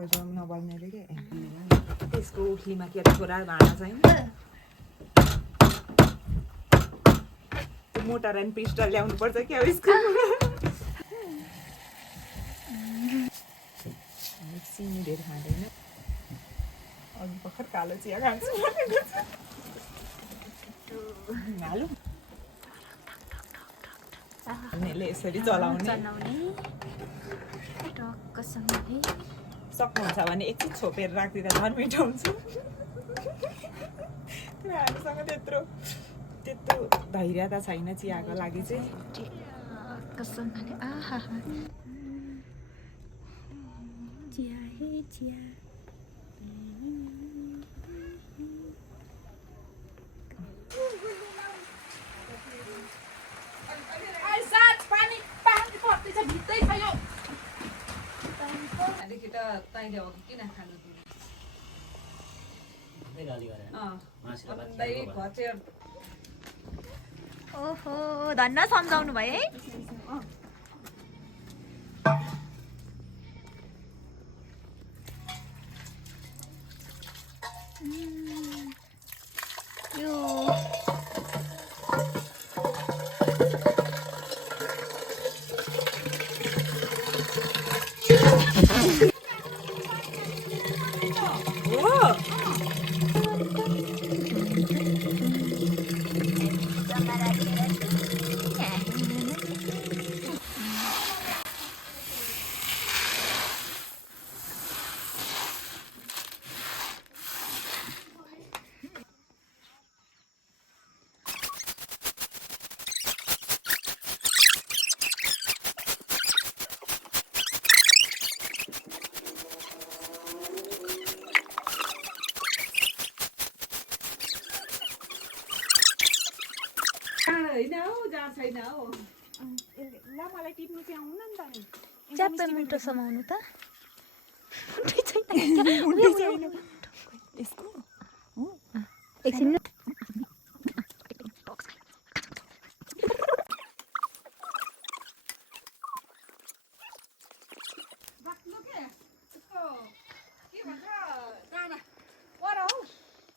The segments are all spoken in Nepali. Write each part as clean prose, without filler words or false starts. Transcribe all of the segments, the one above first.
नबल्नेले के त्यसको उठलीमा के छोरा भाँडा छैन मोटर एन्ड पिस्टल ल्याउनु पर्छ क्या सिमी धेरै खाँदैन अघि भर्खर कालो चिया खान्छु हालौँ यसरी चलाउने सक्नुहुन्छ भने एकछिन छोपेर राखिदिँदा झन् मिठो हुन्छ हामीसँग त्यत्रो धैर्यता छैन चियाको लागि चाहिँ ओहो धन्न सम्झाउनु भयो है यो च्याप्पै मुटो समाउनु त एकछिन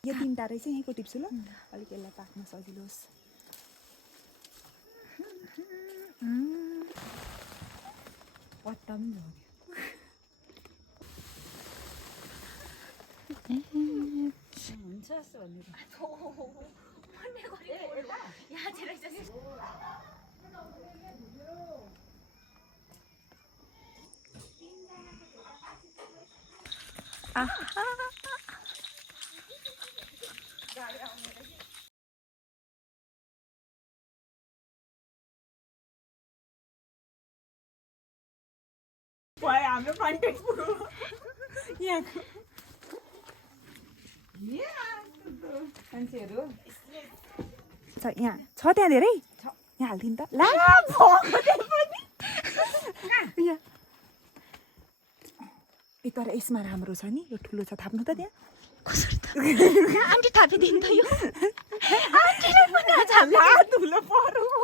यो तिनवटा रहेछ यहीँको टिप्छु ल अलिक यसलाई पाक्न सजिलो होस् पत्ता पनि हुन्छ जस्तो हाम्रो कन्टेक्ट यहाँको मान्छेहरू यहाँ छ त्यहाँ धेरै यहाँ हालिदिनु त ला तर यसमा राम्रो छ नि यो ठुलो छ थाप्नु त त्यहाँ कसरी त आन्टी थापिदिनु त यो आन्टीले पनि ठुलो पर्यो